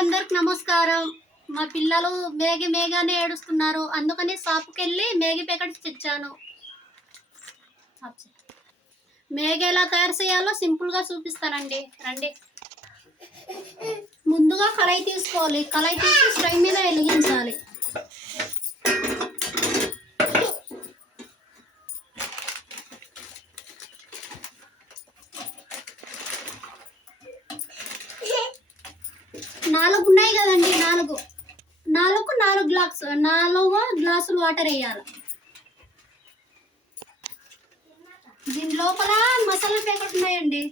అందరికి నమస్కారం. మా పిల్లలు మేఘానే ఏడుస్తున్నారు, అందుకని షాప్కి వెళ్ళి మేగి ప్యాకెట్స్ తెచ్చాను. మేగ ఎలా తయారు చేయాలో సింపుల్గా చూపిస్తానండి, రండి. ముందుగా కళాయి తీసుకోవాలి. కళాయి తీసి స్టవ్ మీద వెలిగించాలి. నాలుగు ఉన్నాయి కదండి, నాలుగు గ్లాసులు వాటర్ వేయాలి. దీని లోపల మసాలా ప్యాకెట్ ఉన్నాయండి.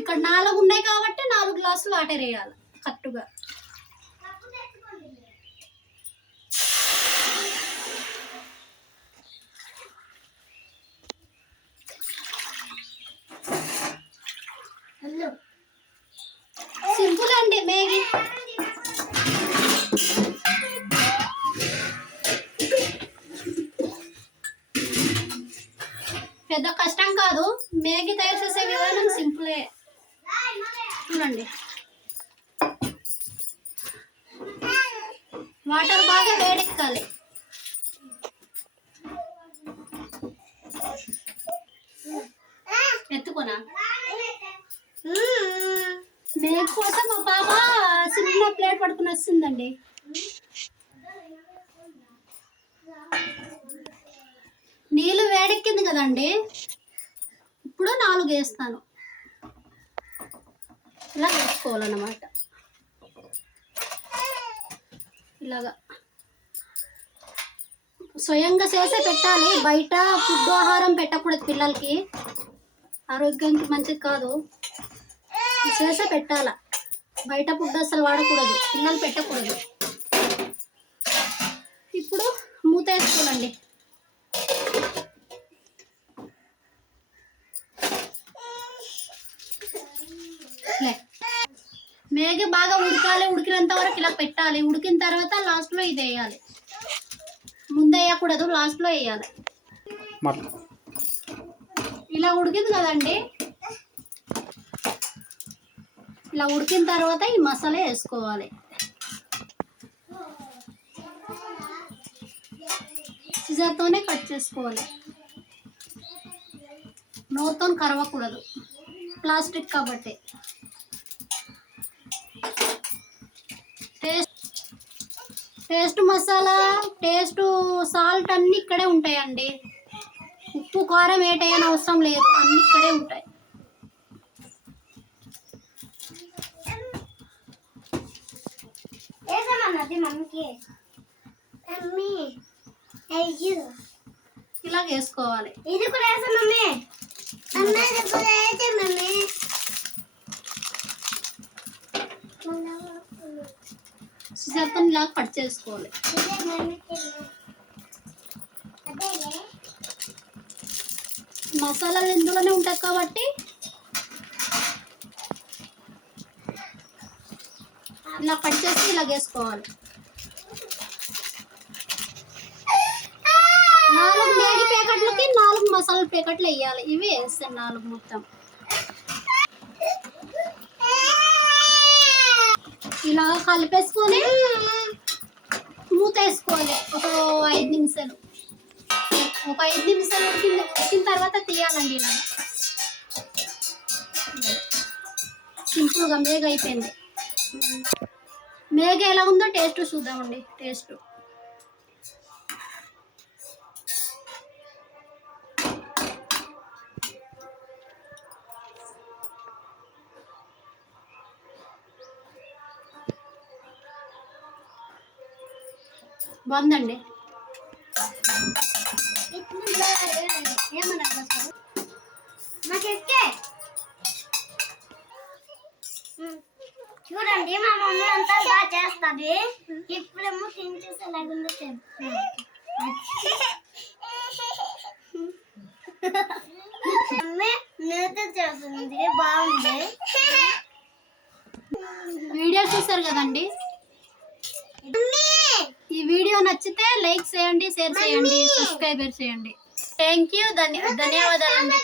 ఇక్కడ 4 ఉన్నాయి కాబట్టి 4 గ్లాసులు వాటర్ వేయాలి కరెక్ట్గా. సింపుల్ అండి మేగి. పెద్ద కష్టం కాదు. మేగి తయారు చేసే విధానం సింపులే. చూడండి, వాటర్ బాగా వేడెక్కాలి. ఎత్తుకోనా మేఘ కోసం మా పాప చిన్న ప్లేట్ పడుకుని వస్తుందండి. నీళ్ళు వేడెక్కింది కదండి, ఇప్పుడు 4 వేస్తాను. ఇలా వేసుకోవాలన్నమాట. ఇలాగా స్వయంగా చేసే పెట్టాలి. బయట ఫుడ్ ఆహారం పెట్టకూడదు, పిల్లలకి ఆరోగ్యానికి మంచిది కాదు. చేసే పెట్టాల. బయట ఫుడ్ అసలు వాడకూడదు, పిల్లలు పెట్టకూడదు. ఇప్పుడు మూత వేసుకోవాలండి. మేగ బాగా ఉడకాలి. ఉడికినంత వరకు ఇలా పెట్టాలి. ఉడికిన తర్వాత లాస్ట్లో ఇది వేయాలి. ముందు వేయకూడదు, లాస్ట్లో వేయాలి. ఇలా ఉడికింది కదండి, ఇలా ఉడికిన తర్వాత ఈ మసాలా వేసుకోవాలి. సిజర్తోనే కట్ చేసుకోవాలి. నోరుతో కరవకూడదు, ప్లాస్టిక్ కాబట్టి. టేస్ట్ మసాలా, టేస్ట్ సాల్ట్ అన్నీ ఇక్కడే ఉంటాయండి. ఉప్పు కారం ఏటైనా అవసరం లేదు, అన్నీ ఇక్కడే ఉంటాయి. ఇలా వేసుకోవాలి. ఇది కూడా సిజర్తో ఇలా కట్ చేసుకోవాలి. మసాలా ఇందులోనే ఉంటుంది కాబట్టి ఇలా కట్ చేసి ఇలా వేసుకోవాలి. 4 మేగి ప్యాకెట్లకి 4 మసాలా ప్యాకెట్లు వేయాలి. ఇవి వేస్తాను 4 మొత్తం. ఇలా కలిపేసుకొని మూత వేసుకోవాలి. ఒక 5 నిమిషాలు. ఒక 5 నిమిషాలు ఉడికిన తర్వాత తీయాలండి. ఇలా సింపుల్గా మేగ అయిపోయింది. మేగ ఎలా ఉందో టేస్ట్ చూద్దామండి. టేస్ట్ బాగుందండి. చూడండి, మా మమ్మీ అంతా బాగా చేస్తుంది. ఇప్పుడేమో తినేసేలాగుందో చేస్తుంది. బాగుంది. వీడియో చూసారు కదండి. ఈ వీడియో నచ్చితే లైక్ చేయండి, షేర్ చేయండి, సబ్స్క్రైబ్ చేయండి. థ్యాంక్ యూ, ధన్యవాదాలండి.